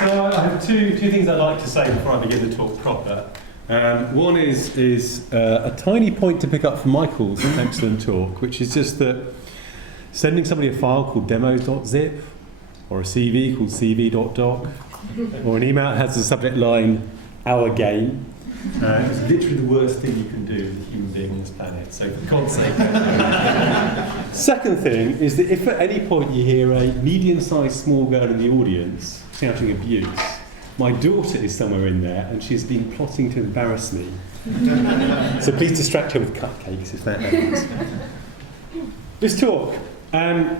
So I have two things I'd like to say before I begin the talk proper. One is a tiny point to pick up from Michael's excellent talk, which is just that sending somebody a file called demos.zip, or a CV called cv.doc, or an email that has the subject line, our game, it's literally the worst thing you can do as a human being on this planet, so for God's sake. Second thing is that if at any point you hear a medium-sized small girl in the audience shouting abuse, my daughter is somewhere in there and she's been plotting to embarrass me. So please distract her with cupcakes if that happens. This talk, I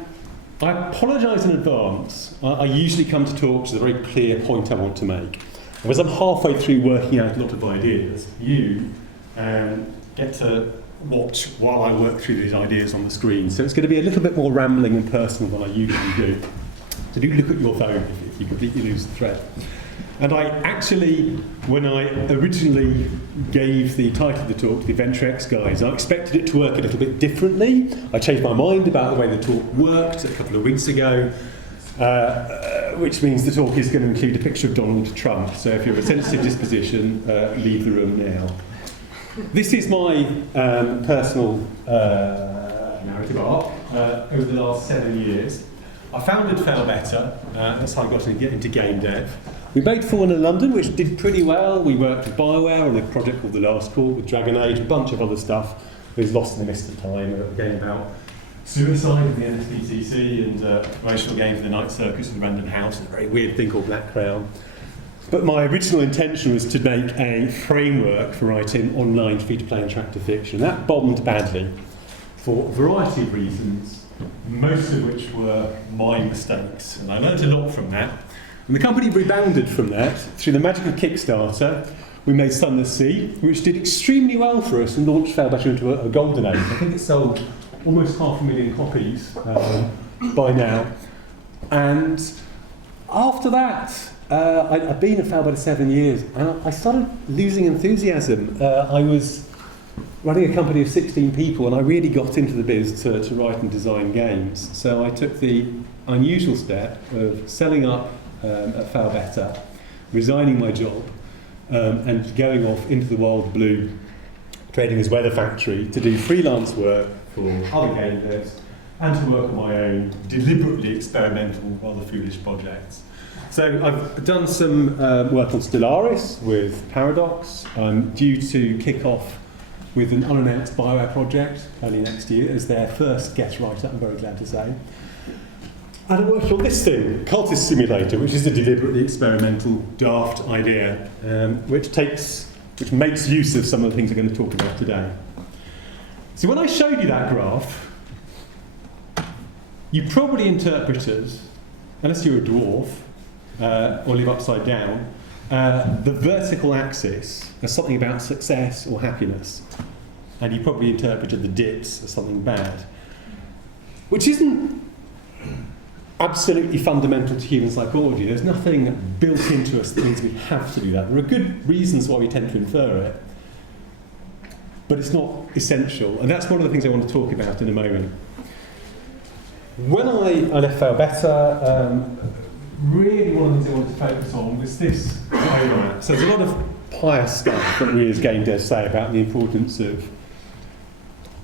apologise in advance. I usually come to talks with a very clear point I want to make. And as I'm halfway through working out a lot of ideas, you get to watch while I work through these ideas on the screen. So it's going to be a little bit more rambling and personal than I usually do. So do look at your phone if you completely lose the thread. And I actually, when I originally gave the title of the talk to the AdventureX guys, I expected it to work a little bit differently. I changed my mind about the way the talk worked a couple of weeks ago, which means the talk is going to include a picture of Donald Trump. So if you're of a sensitive disposition, leave the room now. This is my personal narrative arc over the last 7 years. I founded Fail Better, that's how I got into game dev. We made Fallen in London, which did pretty well. We worked with BioWare on a project called The Last Call, with Dragon Age, a bunch of other stuff. It was lost in the mist of time, a game about suicide in the NSPCC and a promotional game for the Night Circus in Random House, and a very weird thing called Black Crown. But my original intention was to make a framework for writing online free-to-play interactive fiction. That bombed badly for a variety of reasons, most of which were my mistakes. And I learned a lot from that. And the company rebounded from that through the magic of Kickstarter. We made Sunless Sea, which did extremely well for us and launched Fail Better into a golden age. I think it sold almost 500,000 copies by now. And after that, I'd been at Fail Better 7 years, and I started losing enthusiasm. I was running a company of 16 people, and I really got into the biz to write and design games. So I took the unusual step of selling up at Fail Better, resigning my job, and going off into the wild blue, trading as Weather Factory, to do freelance work for other game devs, and to work on my own deliberately experimental, rather foolish projects. So I've done some work on Stellaris with Paradox. I'm due to kick off with an unannounced BioWare project early next year as their first guest writer, I'm very glad to say. And I worked on this thing, Cultist Simulator, which is a deliberately experimental, daft idea, which makes use of some of the things we're going to talk about today. So when I showed you that graph, you probably interpreted, unless you're a dwarf or live upside down, the vertical axis as something about success or happiness. And you probably interpreted the dips as something bad, which isn't absolutely fundamental to human psychology. There's nothing built into us that means we have to do that. There are good reasons why we tend to infer it, but it's not essential. And that's one of the things I want to talk about in a moment. When I left Fail Better, really one of the things I wanted to focus on was this overlap. So there's a lot of pious stuff that we as game devs say about the importance of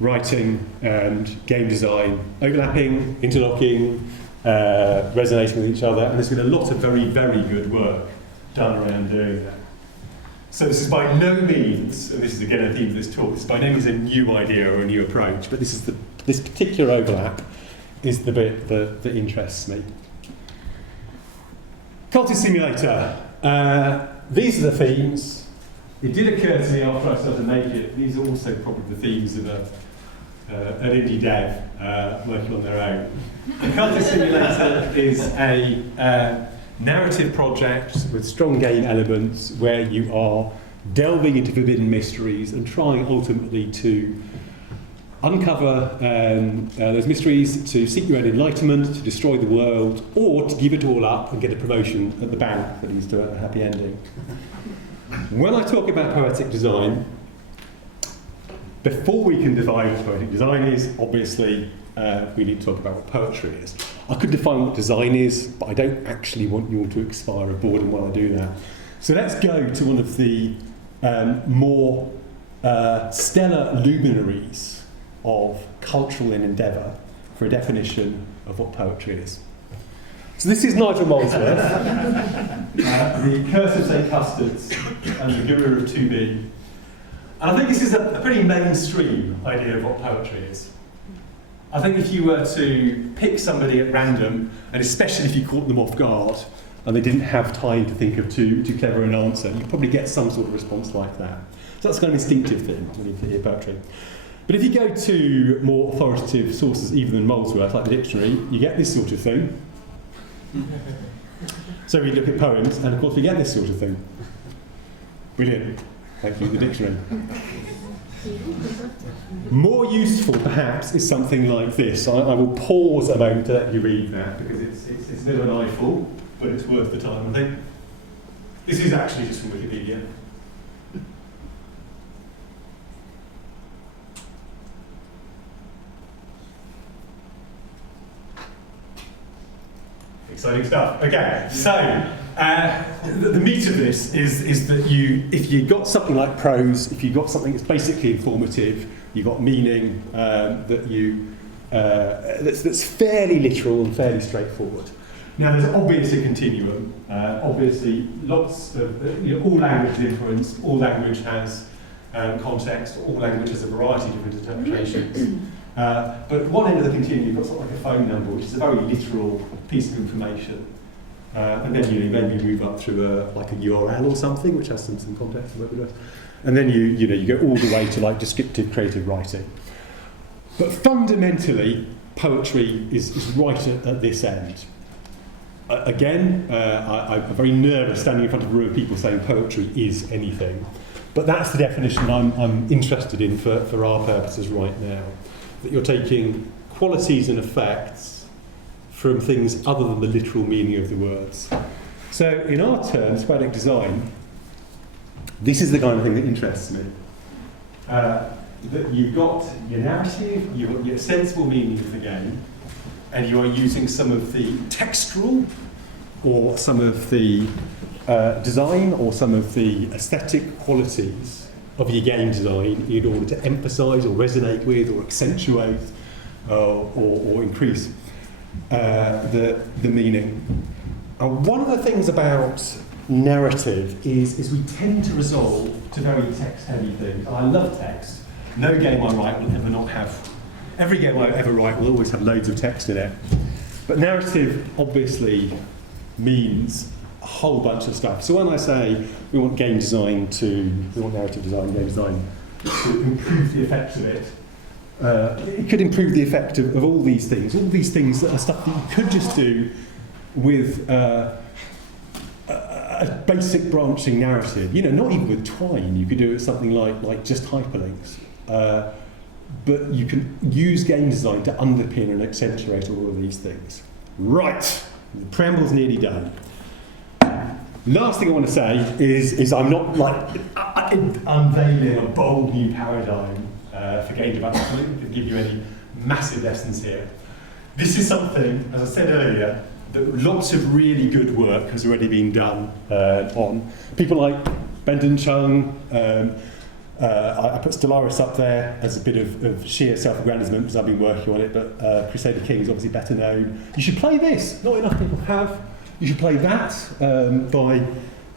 writing and game design overlapping, interlocking, resonating with each other, and there's been a lot of very, very good work done around doing that. So this is by no means, and this is again a theme of this talk, this is by no means a new idea or a new approach, but this particular overlap is the bit that interests me. Cultist Simulator. These are the themes. It did occur to me after I started to make it, these are also probably the themes of an indie dev working on their own. The Cultist Simulator is a narrative project with strong game elements where you are delving into forbidden mysteries and trying ultimately to uncover those mysteries, to seek your own enlightenment, to destroy the world, or to give it all up and get a promotion at the bank that leads to a happy ending. When I talk about poetic design, before we can define what poetic design is, obviously, we need to talk about what poetry is. I could define what design is, but I don't actually want you all to expire of boredom while I do that. So let's go to one of the more stellar luminaries of cultural endeavour for a definition of what poetry is. So this is Nigel Molesworth, the Curse of St Custards and the Guru of 2B. And I think this is a pretty mainstream idea of what poetry is. I think if you were to pick somebody at random, and especially if you caught them off guard, and they didn't have time to think of too clever an answer, you'd probably get some sort of response like that. So that's kind of an instinctive thing when you hear poetry. But if you go to more authoritative sources, even than Molesworth, like the dictionary, you get this sort of thing. So we look at poems, and of course we get this sort of thing. Brilliant. Thank you, the dictionary. More useful, perhaps, is something like this. I will pause a moment to let you read that, because it's a bit of an eyeful, but it's worth the time, I think. This is actually just from Wikipedia. Exciting stuff. Okay, so the meat of this is that if you've got something like prose, if you've got something that's basically informative, you've got meaning that's fairly literal and fairly straightforward. Now, there's obviously a continuum. Obviously, lots of all language is influenced, all language has context, all language has a variety of different interpretations. But at one end of the continuum, you've got something like a phone number, which is a very literal piece of information. And then you move up through like a URL or something, which has some context and web address. And then you go all the way to like descriptive creative writing. But fundamentally, poetry is right at this end. Again, I'm very nervous standing in front of a room of people saying poetry is anything. But that's the definition I'm interested in for our purposes right now. That you're taking qualities and effects from things other than the literal meaning of the words. So in our terms, poetic design, this is the kind of thing that interests me. That you've got your narrative, you've got your sensible meaning of the game, and you are using some of the textual or some of the design or some of the aesthetic qualities of your game design in order to emphasise or resonate with or accentuate or increase the meaning. And one of the things about narrative is we tend to resolve to very text-heavy things. I love text. No game I write will ever not have. Every game I ever write will always have loads of text in it. But narrative obviously means a whole bunch of stuff. So when I say we want narrative design, game design to improve the effect of it, it could improve the effect of all these things. All these things that are stuff that you could just do with a basic branching narrative. Not even with Twine. You could do it something like just hyperlinks. But you can use game design to underpin and accentuate all of these things. Right, the preamble's nearly done. Last thing I want to say is I'm not unveiling a bold new paradigm for game development to give you any massive lessons here. This is something, as I said earlier, that lots of really good work has already been done on. People like Brendan Chung, I put Stellaris up there as a bit of sheer self-aggrandizement because I've been working on it, but Crusader King is obviously better known. You should play this, not enough people have. You should play that by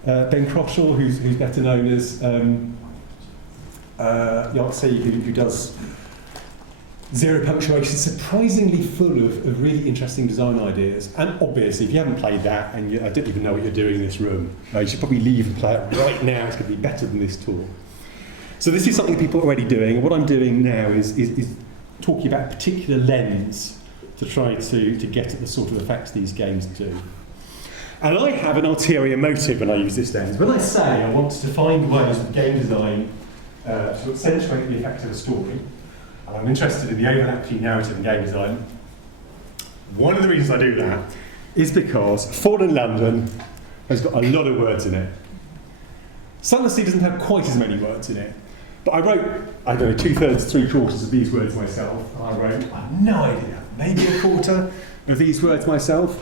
Ben Croshaw, who's better known as Yahtzee, who does zero punctuation, surprisingly full of really interesting design ideas. And obviously, if you haven't played that, and I don't even know what you're doing in this room, you should probably leave and play it right now. It's going to be better than this talk. So this is something people are already doing, and what I'm doing now is talking about a particular lens to try to get at the sort of effects these games do. And I have an ulterior motive when I use this lens. When I say I want to find ways of game design to accentuate the effect of a story, and I'm interested in the overlap between narrative and game design, one of the reasons I do that is because Fallen London has got a lot of words in it. Sunless Sea doesn't have quite as many words in it, But I wrote, I don't know, 2/3, 3/4 of these words myself. I wrote, I have no idea, maybe 1/4 of these words myself.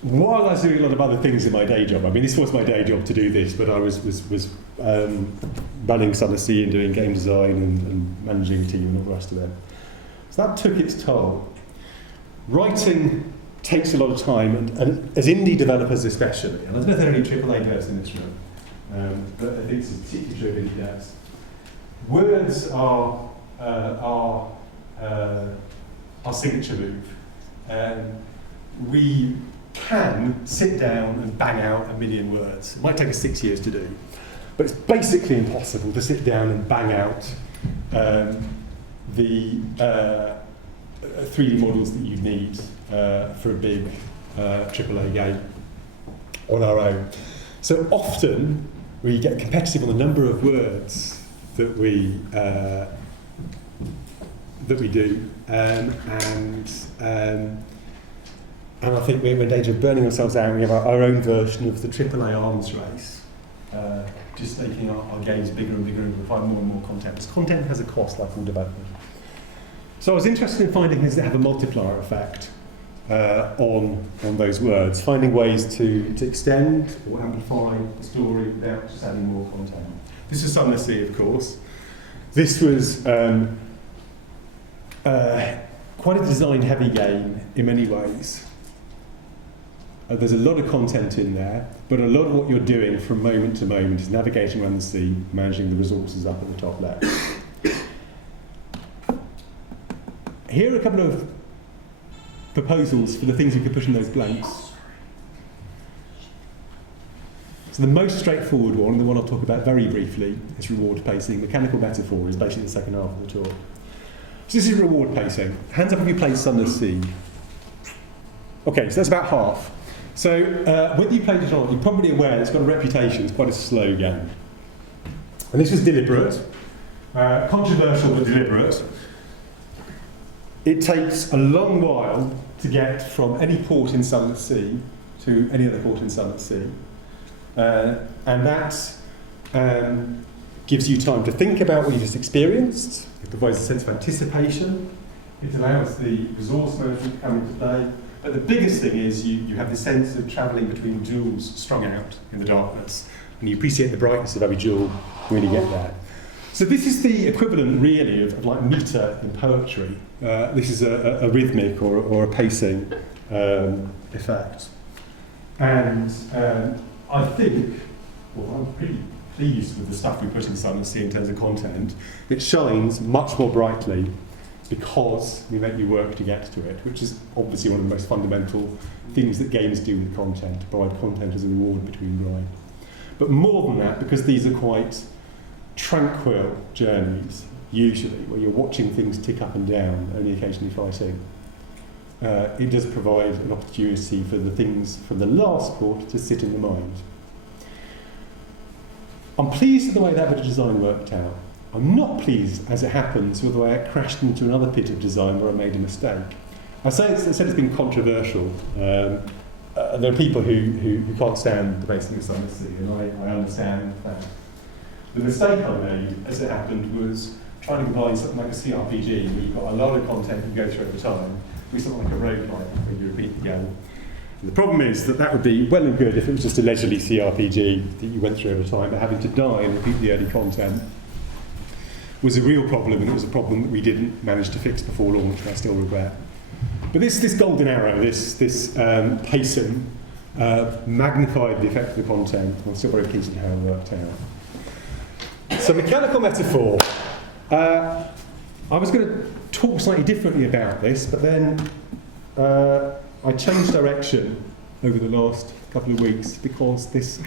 While I was doing a lot of other things in my day job, I mean, this was my day job to do this, but I was running Sunless Sea and doing game design and managing a team and all the rest of it. So that took its toll. Writing takes a lot of time, and as indie developers especially, and I don't know if there are any AAA devs in this room, but I think it's particularly true of indie devs. Words are our signature move. We can sit down and bang out 1,000,000 words. It might take us 6 years to do, but it's basically impossible to sit down and bang out the 3D models that you need for a big AAA game on our own. So often we get competitive on the number of words that we do, and I think we're in danger of burning ourselves out. We have our own version of the AAA arms race, just making our games bigger and bigger and provide more and more content. Because content has a cost, like all development. So I was interested in finding things that have a multiplier effect on those words, finding ways to extend or amplify the story without just adding more content. This is Sunless Sea, of course. This was quite a design-heavy game in many ways. There's a lot of content in there, but a lot of what you're doing from moment to moment is navigating around the sea, managing the resources up at the top left. Here are a couple of proposals for the things you could put in those blanks. So the most straightforward one, and the one I'll talk about very briefly, is reward pacing. Mechanical metaphor is basically the second half of the talk. So this is reward pacing. Hands up if you played Sunless Sea. Okay, so that's about half. So whether you played it or not, you're probably aware it's got a reputation, it's quite a slow game. And this was deliberate, controversial but deliberate. It takes a long while to get from any port in Sunless Sea to any other port in Sunless Sea. And that gives you time to think about what you just experienced. It provides a sense of anticipation. It allows the resource management to come into play. But the biggest thing is you have the sense of travelling between jewels strung out in the darkness. And you appreciate the brightness of every jewel when you get there. So this is the equivalent, really, of like meter in poetry. This is a rhythmic or a pacing effect. And I think, well, I'm pretty pleased with the stuff we put in Sunless Sea in terms of content. It shines much more brightly because we make you work to get to it, which is obviously one of the most fundamental things that games do with content, to provide content as a reward between grind. But more than that, because these are quite tranquil journeys, usually, where you're watching things tick up and down, only occasionally fighting, it does provide an opportunity for the things from the last port to sit in the mind. I'm pleased with the way that bit of design worked out. I'm not pleased, as it happens, with the way it crashed into another pit of design where I made a mistake. I said it's been controversial. There are people who can't stand the basic of Sunless Sea, and I understand that. The mistake I made, as it happened, was trying to combine something like a CRPG, where you've got a lot of content you go through over time, with something like a roguelike, where you repeat the game. And the problem is that would be well and good if it was just a leisurely CRPG that you went through over time, but having to die and repeat the early content was a real problem, and it was a problem that we didn't manage to fix before launch, and I still regret. But this golden arrow, this pacing, magnified the effect of the content. I'm still very pleased with how it worked out. So mechanical metaphor. I was going to talk slightly differently about this, but then I changed direction over the last couple of weeks because this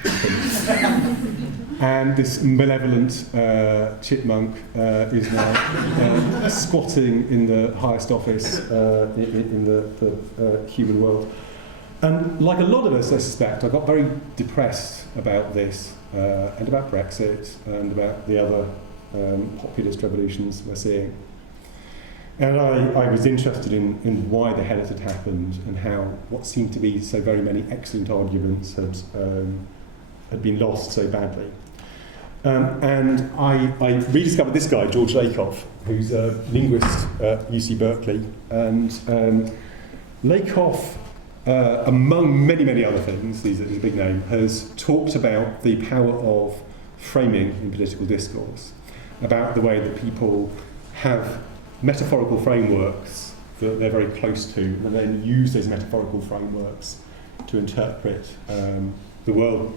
happened. And this malevolent chipmunk is now squatting in the highest office in the human world. And like a lot of us, I suspect, I got very depressed about this, and about Brexit, and about the other populist revolutions we're seeing. And I was interested in why the hell it had happened, and how what seemed to be so very many excellent arguments had been lost so badly. And I rediscovered this guy, George Lakoff, who's a linguist at UC Berkeley. And Lakoff, among many, many other things, he's a big name, has talked about the power of framing in political discourse, about the way that people have metaphorical frameworks that they're very close to, and then use those metaphorical frameworks to interpret the world.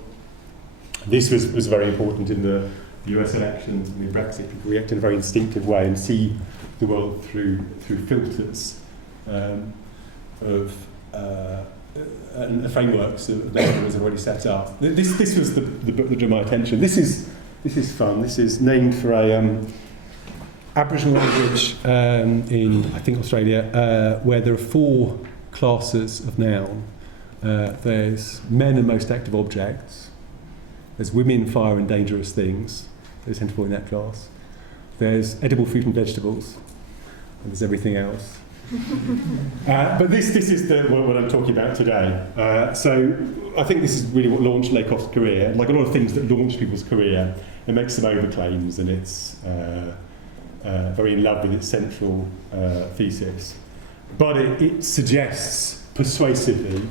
This was very important in the US elections and the Brexit. People react in a very instinctive way and see the world through filters of frameworks that those have already set up. This was the book that drew my attention. This is fun. This is named for a Aboriginal language in, I think, Australia, where there are 4 classes of noun. There's men and most active objects. There's women, fire and dangerous things. Those tend to fall in that class. There's edible fruit and vegetables. And there's everything else. But this is what I'm talking about today. So I think this is really what launched Lakoff's career. Like a lot of things that launch people's career, it makes some overclaims, and it's very in love with its central thesis. But it suggests persuasively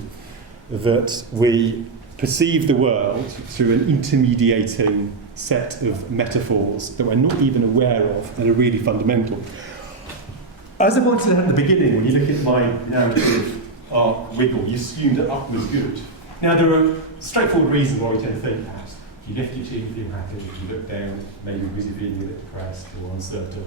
that we perceive the world through an intermediating set of metaphors that we're not even aware of and are really fundamental. As I pointed out at the beginning, when you look at my narrative arc wiggle, you assume that up was good. Now, there are straightforward reasons why we tend to think that. If you lift your chin, you feel happy. If you look down, maybe because you're feeling a bit depressed or uncertain.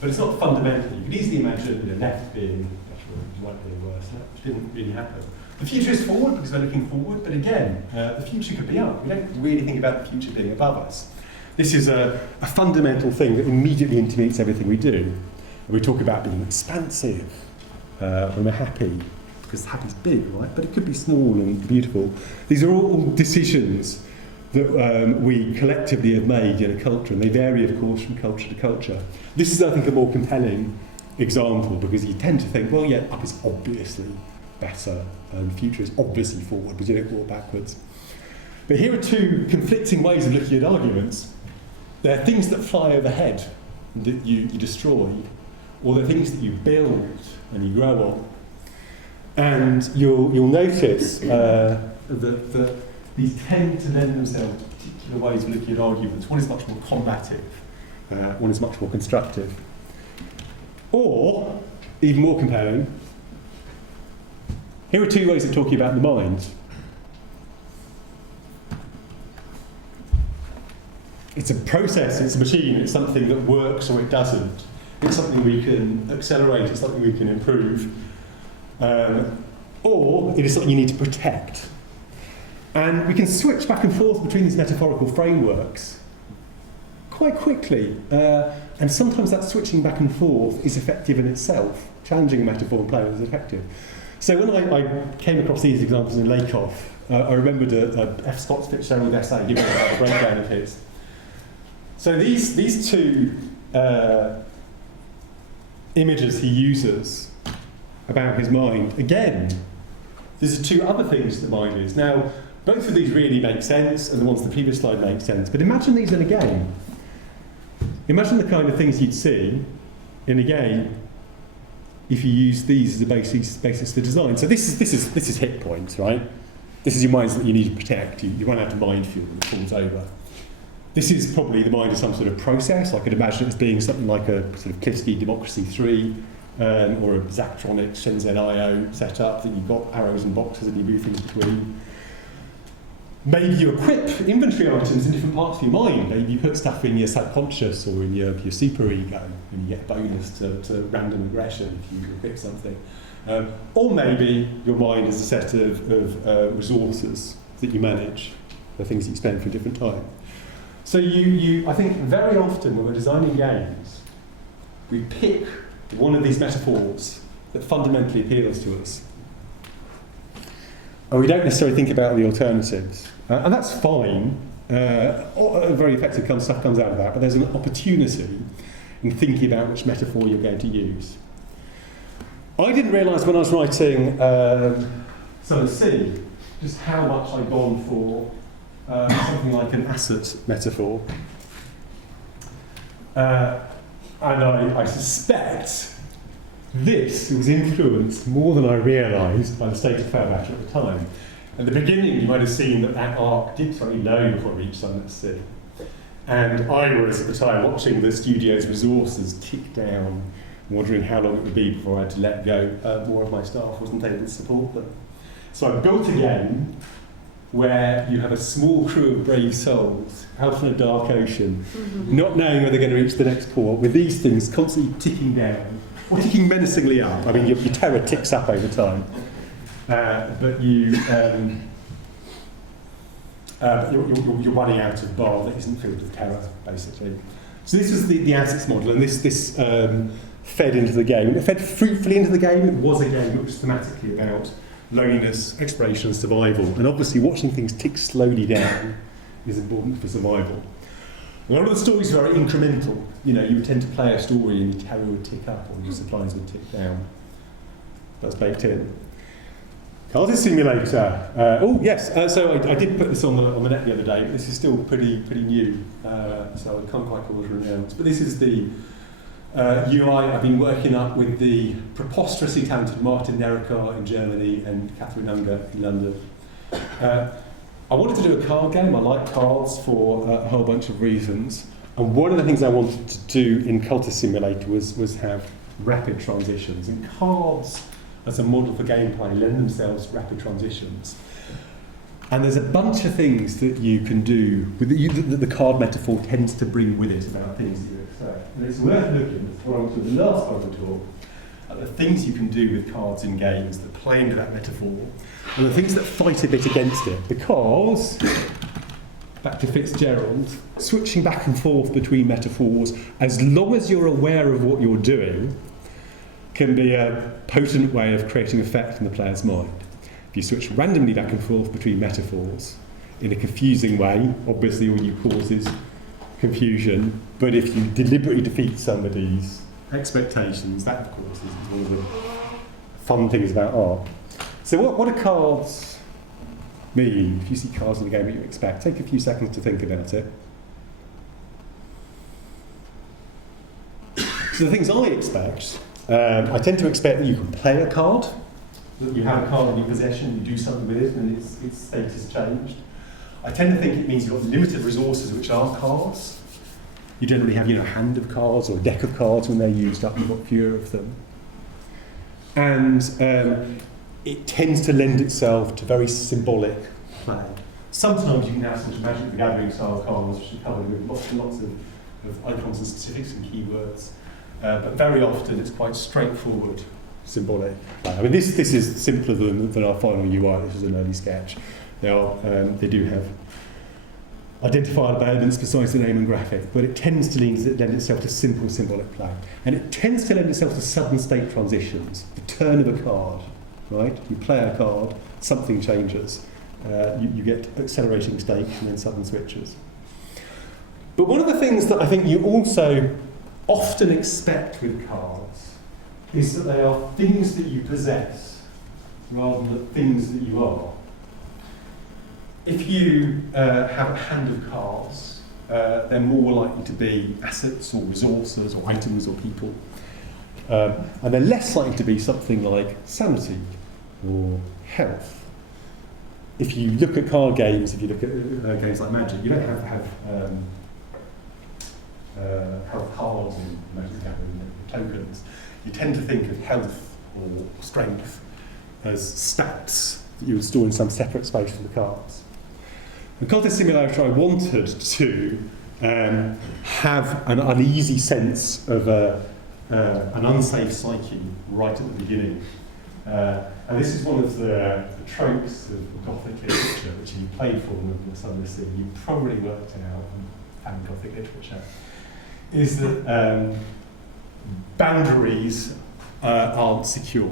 But it's not fundamental. You could easily imagine the left being better or right being worse. That didn't really happen. The future is forward because we're looking forward, but again, the future could be up. We don't really think about the future being above us. This is a fundamental thing that immediately intermeets everything we do. We talk about being expansive when we're happy, because happy is big, right? But it could be small and beautiful. These are all decisions that we collectively have made in a culture, and they vary, of course, from culture to culture. This is, I think, a more compelling example, because you tend to think, well, yeah, up is obviously better, and future is obviously forward, but you don't walk backwards. But here are 2 conflicting ways of looking at arguments. There are things that fly overhead that you destroy, or the things that you build and you grow on. And you'll notice that these tend to lend themselves to particular ways of looking at arguments. One is much more combative, one is much more constructive. Or, even more compelling, here are 2 ways of talking about the mind. It's a process, it's a machine, it's something that works or it doesn't. It's something we can accelerate, it's something we can improve. Or it is something you need to protect. And we can switch back and forth between these metaphorical frameworks quite quickly. And sometimes that switching back and forth is effective in itself. Challenging a metaphor and playing it is effective. So when I came across these examples in Lakoff, I remembered a F. Scott Fitzgerald essay giving about a breakdown of his. So these 2 images he uses about his mind, again, there's 2 other things the mind is. Now, both of these really make sense, and the ones on the previous slide make sense, but imagine these in a game. Imagine the kind of things you'd see in a game if you use these as a basis for design. So this is hit points, right? This is your mind that you need to protect. You run out of mind fuel and it falls over. This is probably the mind of some sort of process. I could imagine it as being something like a sort of Klitsky Democracy 3 or a Zachtronics Shenzhen IO setup that you've got arrows and boxes and you move things between. Maybe you equip inventory items in different parts of your mind. Maybe you put stuff in your subconscious or in your superego and you get a bonus to random aggression if you equip something. Or maybe your mind is a set of resources that you manage, the things that you spend for a different time. So I think very often when we're designing games, we pick one of these metaphors that fundamentally appeals to us. And we don't necessarily think about the alternatives. And that's fine. Very effective stuff comes out of that, but there's an opportunity in thinking about which metaphor you're going to use. I didn't realise when I was writing Sunless Sea just how much I'd gone for something like an asset metaphor. And I suspect this was influenced more than I realised by the state of Fairbatch at the time. At the beginning, you might have seen that arc did slightly low before it reached Sunless Sea. And I was, at the time, watching the studio's resources tick down, wondering how long it would be before I had to let go. More of my staff wasn't able to support them. So I built a game where you have a small crew of brave souls out on a dark ocean, not knowing whether they're going to reach the next port, with these things constantly ticking down, or ticking menacingly up. I mean, your terror ticks up over time. But you're running out of bar that isn't filled with terror, basically. So this was the assets model, and this fed into the game. It fed fruitfully into the game. It was a game that was thematically about loneliness, exploration, and survival. And obviously, watching things tick slowly down is important for survival. A lot of the stories are very incremental. You know, you would tend to play a story and your terror would tick up, or your supplies would tick down. That's baked in. Cultist Simulator. Oh yes, so I did put this on the net the other day. But this is still pretty new, so I can't quite call it announced. But this is the UI I've been working up with the preposterously talented Martin Nerekar in Germany and Catherine Unger in London. I wanted to do a card game. I like cards for a whole bunch of reasons. And one of the things I wanted to do in Cultist Simulator was have rapid transitions. And cards, as a model for gameplay, lend themselves to rapid transitions. And there's a bunch of things that you can do with that the card metaphor tends to bring with it about things that you expect. And it's worth looking, before I went to the last part of the talk, at the things you can do with cards in games that play into that metaphor, and the things that fight a bit against it. Because, back to Fitzgerald, switching back and forth between metaphors, as long as you're aware of what you're doing, can be a potent way of creating effect in the player's mind. If you switch randomly back and forth between metaphors in a confusing way, obviously all you cause is confusion, but if you deliberately defeat somebody's expectations, that of course is one of the fun things about art. So what do cards mean? If you see cards in the game that you expect, take a few seconds to think about it. So the things I expect, I tend to expect that you can play a card, that you have a card in your possession, you do something with it, and its state is changed. I tend to think it means you've got limited resources, which are cards. You generally have, a hand of cards or a deck of cards when they're used up, you've got fewer of them. And it tends to lend itself to very symbolic play. Sometimes you can have such Magic the Gathering style cards, which are covered with lots and lots of icons and specifics and keywords. But very often it's quite straightforward, symbolic. I mean, this is simpler than our final UI. This is an early sketch. They do have identifiable elements besides the name and graphic, but it tends to lend itself to simple symbolic play. And it tends to lend itself to sudden state transitions. The turn of a card, right? You play a card, something changes. You get accelerating stakes and then sudden switches. But one of the things that I think you also often expect with cards is that they are things that you possess rather than things that you are. If you have a hand of cards, they're more likely to be assets or resources or items or people. And they're less likely to be something like sanity or health. If you look at card games, if you look at games like Magic, you don't have to have health cards in Magic the Gathering tokens. You tend to think of health or strength as stats that you would store in some separate space from the cards. In Cultist Simulator, I wanted to have an uneasy sense of an unsafe psyche right at the beginning. And this is one of the tropes of Gothic literature, which you played for in the Sunless Sea, you probably worked out and Gothic literature, is that boundaries aren't secure.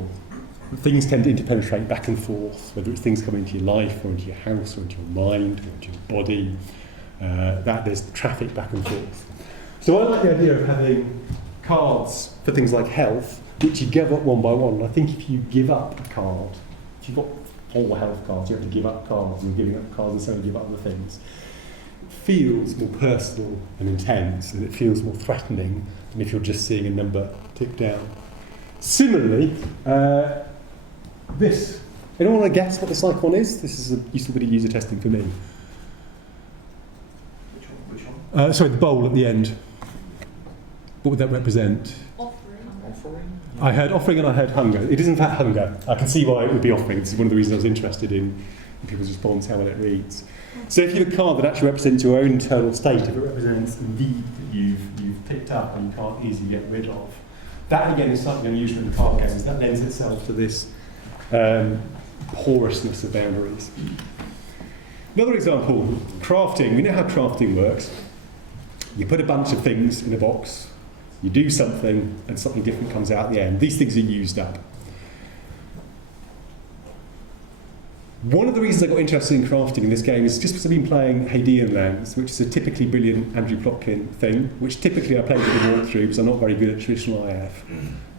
Things tend to interpenetrate back and forth, whether it's things coming into your life or into your house or into your mind or into your body. That there's traffic back and forth. So I like the idea of having cards for things like health, which you give up one by one. And I think if you give up a card, if you've got all health cards. You have to give up cards, and giving up cards and so you give up other things. It feels more personal and intense, and it feels more threatening than if you're just seeing a number tick down. Similarly, this. Anyone want to guess what this icon is? This is a useful bit of user testing for me. Which one? Sorry, the bowl at the end. What would that represent? Offering? I heard offering and I heard hunger. It is in fact hunger. I can see why it would be offering. This is one of the reasons I was interested in people's response, how well it reads. So if you have a card that actually represents your own internal state, if it represents a need that you've picked up and you can't easily get rid of, that again is something unusual in the card games. That lends itself to this porousness of boundaries. Another example, crafting. We know how crafting works. You put a bunch of things in a box, you do something, and something different comes out at the end. These things are used up. One of the reasons I got interested in crafting in this game is just because I've been playing Hadean Lands, which is a typically brilliant Andrew Plotkin thing, which typically I play with a walkthrough because I'm not very good at traditional IF.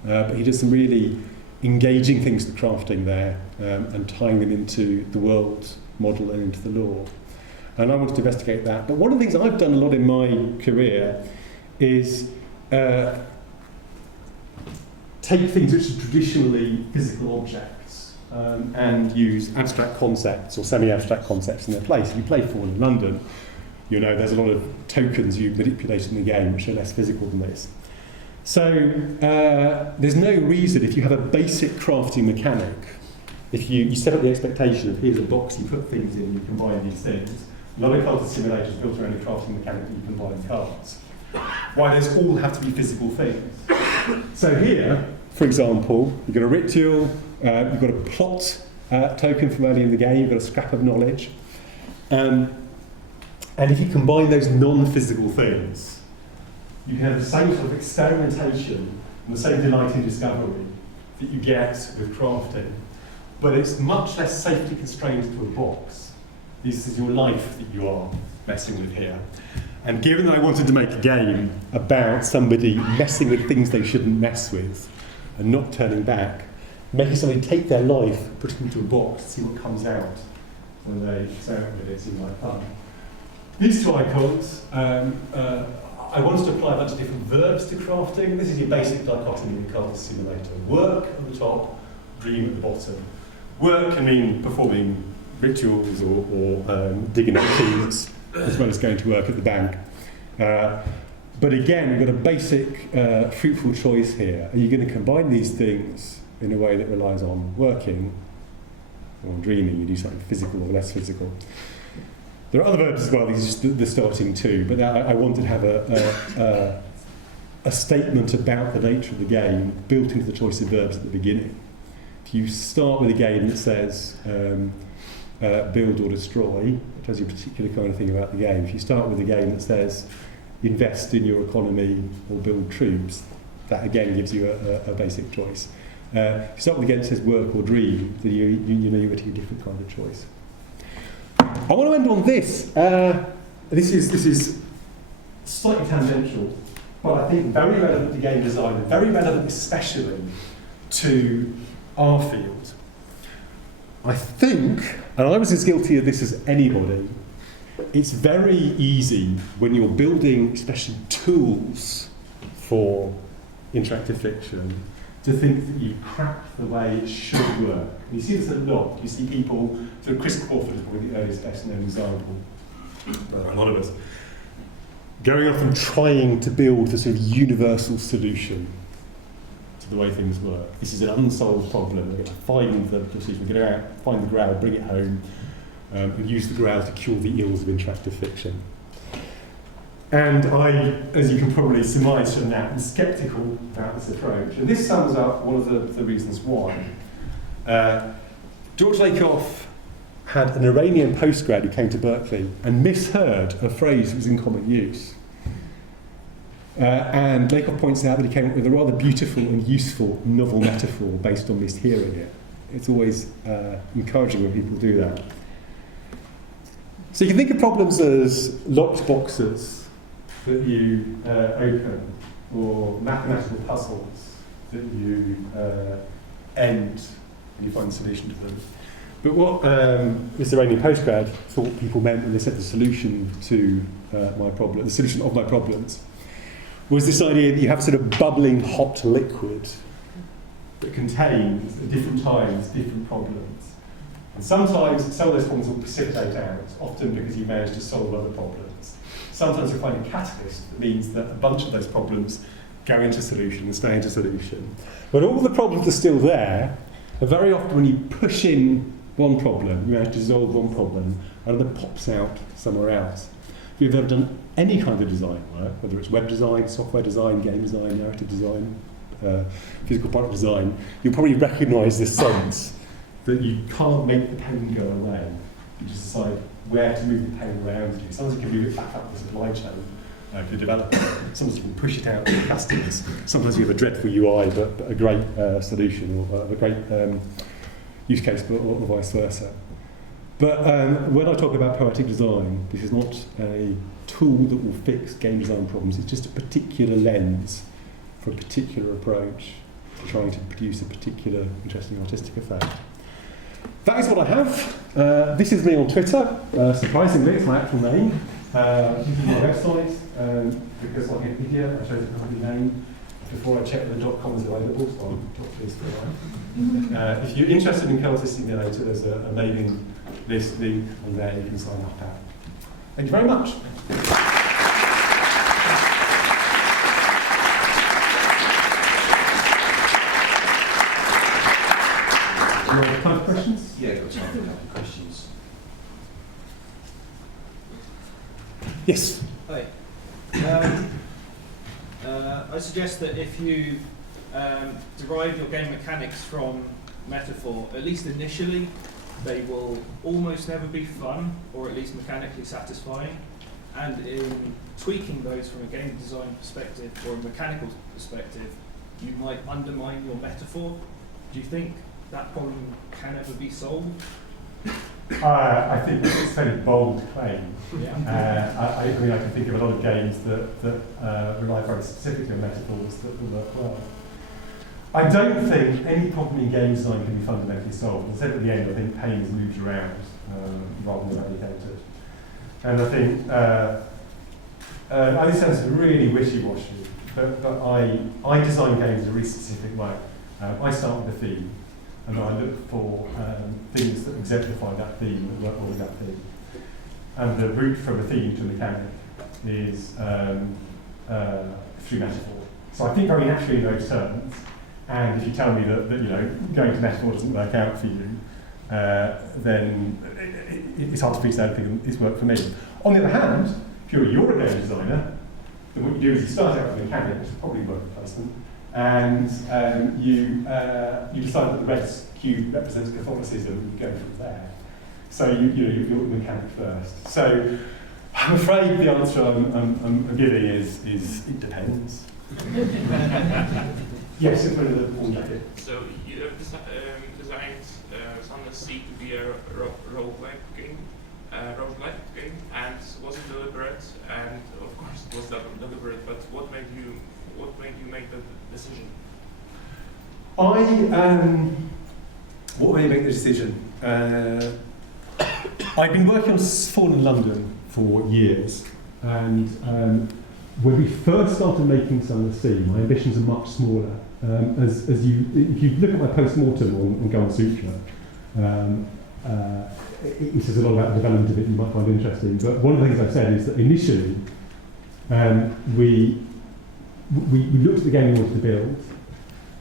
But he does some really engaging things with crafting there and tying them into the world model and into the lore. And I wanted to investigate that. But one of the things I've done a lot in my career is take things which are traditionally physical objects and use abstract concepts or semi-abstract concepts in their place. If you play Fallen in London, you know there's a lot of tokens you manipulate in the game which are less physical than this. So there's no reason, if you have a basic crafting mechanic, if you set up the expectation of here's a box, you put things in, you combine these things. A lot of Cultist Simulator is built around a crafting mechanic that you combine cards. Why does all have to be physical things? So here, for example, you've got a ritual, you've got a plot token from early in the game, you've got a scrap of knowledge. And if you combine those non-physical things, you can have the same sort of experimentation and the same delight in discovery that you get with crafting, but it's much less safety constrained to a box. This is your life that you are messing with here. And given that I wanted to make a game about somebody messing with things they shouldn't mess with and not turning back, making somebody take their life, put it into a box, see what comes out, and they experiment with it, seems like fun. These two icons, I wanted to apply a bunch of different verbs to crafting. This is your basic dichotomy in Cultist Simulator. Work at the top, dream at the bottom. Work can mean performing rituals or digging up keys, as well as going to work at the bank. But again, we've got a basic fruitful choice here. Are you going to combine these things in a way that relies on working or dreaming? You do something physical or less physical. There are other verbs as well, these are the starting two, but I wanted to have a statement about the nature of the game built into the choice of verbs at the beginning. If you start with a game that says build or destroy, it tells you a particular kind of thing about the game. If you start with a game that says invest in your economy or build troops, that again gives you a basic choice. If you start with a game that says work or dream, then you know you're getting a different kind of choice. I want to end on this. This is slightly tangential, but I think very relevant to game design, and very relevant especially to our field. I think, and I was as guilty of this as anybody, it's very easy when you're building especially tools for interactive fiction to think that you crack the way it should work. And you see this a lot. You see people, so Chris Crawford is probably the earliest best known example, a lot of us, going off and trying to build the sort of universal solution to the way things work. This is an unsolved problem. We're going to find the solution, we're going to find the grail, bring it home, and use the grail to cure the ills of interactive fiction. And I, as you can probably surmise from that, am sceptical about this approach. And this sums up one of the reasons why. George Lakoff had an Iranian postgrad who came to Berkeley and misheard a phrase that was in common use. And Lakoff points out that he came up with a rather beautiful and useful novel metaphor based on mishearing it. It's always encouraging when people do that. So you can think of problems as locked boxes that you open, or mathematical puzzles that you end and you find a solution to them. But what Mr. Rainey postgrad thought people meant when they said the solution to my problem, the solution of my problems, was this idea that you have sort of bubbling hot liquid that contains, at different times, different problems. And sometimes some of those problems will precipitate out, often because you manage to solve other problems. Sometimes you'll find a catalyst that means that a bunch of those problems go into solution and stay into solution. But all the problems are still there, and very often when you push in one problem, you manage to resolve one problem, and another pops out somewhere else. If you've ever done any kind of design work, whether it's web design, software design, game design, narrative design, physical product design, you'll probably recognise this sense that you can't make the pen go away. You just decide where to move the pen around to. Sometimes you can move it back up the supply chain for the developer. Sometimes you can push it out to the customers. Sometimes you have a dreadful UI, but a great solution, or a great use case, or vice versa. But when I talk about poetic design, this is not a tool that will fix game design problems. It's just a particular lens for a particular approach to trying to produce a particular interesting artistic effect. That is what I have. This is me on Twitter. Surprisingly, it's my actual name. This is my website, because like Wikipedia, I chose a company name before I checked the .com is available, so I'm not pleased for that. If you're interested in Cultist Simulator, there's a mailing list link on there you can sign up at. Thank you very much. Time for questions? Yeah, got time for a couple of questions. Yes. Hi. I suggest that if you derive your game mechanics from metaphor, at least initially, they will almost never be fun, or at least mechanically satisfying. And in tweaking those from a game design perspective or a mechanical perspective, you might undermine your metaphor. Do you think that problem can ever be solved? I think it's a fairly bold claim. Yeah. I mean, I can think of a lot of games that rely very specifically on metaphors that will work well. I don't think any problem in game design can be fundamentally solved. As I said at the end, I think pain is moved around rather than eradicated. And I think, this sounds really wishy-washy, but I design games in a really specific way. I start with a theme, and I look for things that exemplify that theme, that work well with that theme. And the route from a theme to a mechanic is through metaphor. So I think very naturally in those terms, and if you tell me that you know, going to metaphor doesn't work out for you, then it's hard to fix anything that's worked for me. On the other hand, if you're a game designer, then what you do is you start out with a mechanic, which is probably work placement, and you decide that the red cube represents Catholicism, and you go from there. So you're the mechanic first. So I'm afraid the answer I'm giving is it depends. Yes, in front of the pool jacket. So you have designed Sunless Sea to be a roguelike game, and was it deliberate? And of course it was deliberate. But what made you make the decision? What made me make the decision? I've been working on Fallen London for years, and when we first started making Sunless Sea, my ambitions are much smaller. If you look at my post-mortem on Gun Sutra, it says a lot about the development of it you might find interesting. But one of the things I've said is that initially we looked at the game we wanted to build.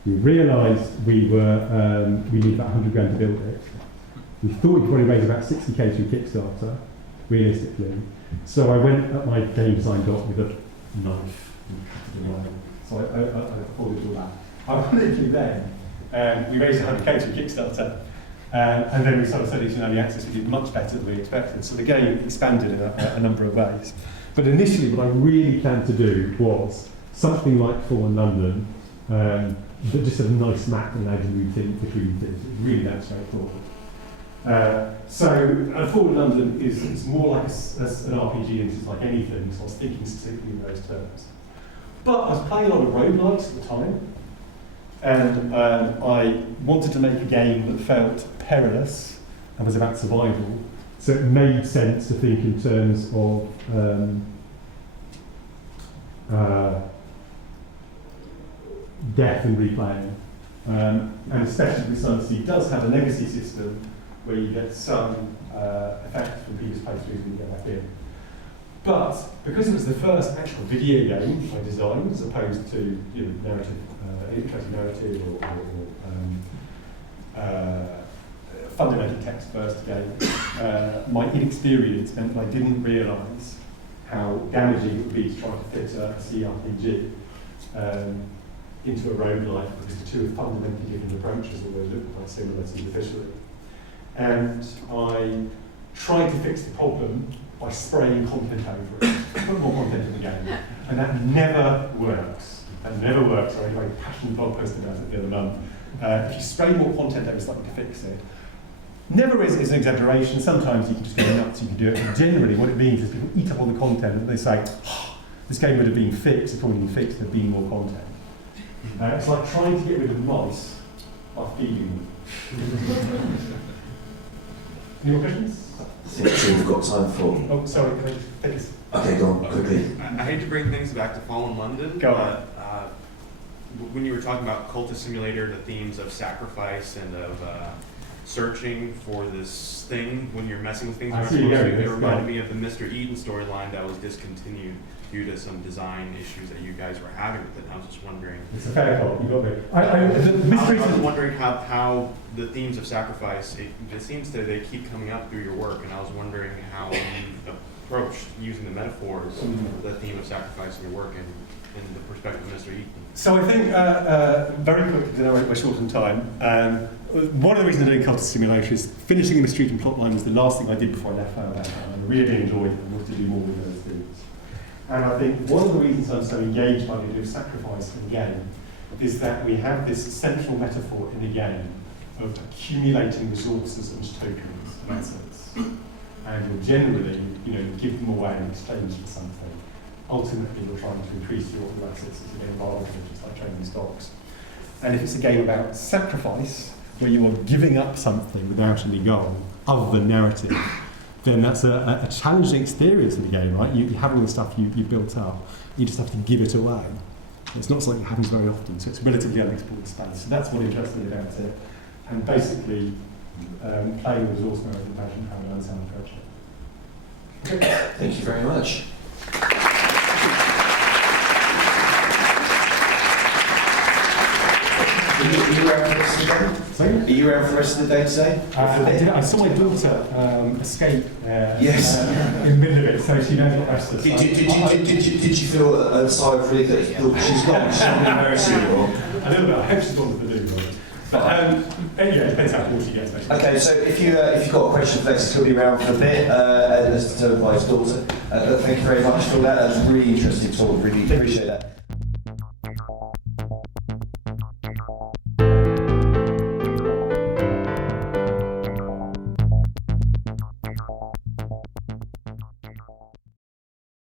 We realised we needed about 100 grand to build it. We thought we could probably raise about 60k through Kickstarter, realistically. So I went at my game design doc with a knife and cut it away. So I afforded all that. Ironically then, we raised 100k through Kickstarter, and then we started studying in early access. We did much better than we expected. So the game expanded in a number of ways. But initially what I really planned to do was something like Fallen London, but just a nice map that allowed you to move between things. It's really that straightforward. So Fallen London is more like an RPG, and it's like anything, so I was thinking specifically in those terms. But I was playing a lot of roguelikes at the time, and I wanted to make a game that felt perilous, and was about survival. So it made sense to think in terms of death and replaying. And especially with Sunless Sea does have a legacy system where you get some effect from previous playthroughs when you get back in. But because it was the first actual video game I designed, as opposed to narrative, interesting narrative or fundamental text-first game, my inexperience meant that I didn't realise how damaging it would be to try to fit a CRPG into a roguelike, because the two are fundamentally different approaches, although they look quite similar superficially. And I tried to fix the problem by spraying content over it, put more content in the game, and that never works. That never works. I wrote a very passionate blog post about it the other month. If you spray more content over something to fix it, never is an exaggeration. Sometimes you can just go nuts, you can do it. But generally, what it means is people eat up all the content and they say, oh, this game would have been fixed, it's probably been fixed, there'd been more content. It's like trying to get rid of mice by feeding them. Any more questions? I think we've got time for. Oh, sorry, can I just take this? Okay, go on, quickly. I hate to bring things back to Fallen London, Go but when you were talking about Cultist Simulator, the themes of sacrifice and of searching for this thing when you're messing with things, it reminded me of the Mr. Eden storyline that was discontinued due to some design issues that you guys were having with it. I was just wondering. It's a fair call, you got me. I was wondering how the themes of sacrifice, it seems that they keep coming up through your work, and I was wondering how you approached using the metaphors, the theme of sacrifice in your work and in the perspective of Mr. Eden. So I think, very quickly, because we're short on time, one of the reasons I did Cultist Simulator is finishing the street and plotline was the last thing I did before I left Fairbank, and I really enjoyed it and wanted to do more with those things. And I think one of the reasons I'm so engaged by the idea of sacrifice in the game is that we have this central metaphor in the game of accumulating resources and tokens and assets. And you'll generally, give them away in exchange for something. Ultimately, you're trying to increase your assets as you get involved, just like trading stocks. And if it's a game about sacrifice, where you are giving up something without any goal other than narrative, then that's a challenging experience in the game, right? You have all the stuff you built up, you just have to give it away. It's not something that happens very often, so it's relatively unexplored space. So that's what interests me about it. And basically, playing the resource management passion, how to understand the approach it. Okay. Thank you very much. Are you around for the rest of the day? Sorry? Are you around for the rest of the day today? I saw my daughter escape Yes. in the middle of it, so she knows what restless. Did you feel a sigh of relief that she's gone? She's not embarrassing anymore? A little bit. I hope she's gone to the loo. But anyway, it depends how cool she gets. Basically. Okay, so if you've got a question for Alexis, he'll be around for a bit, as determined by his daughter. Thank you very much for that. That was a really interesting talk. Really appreciate that.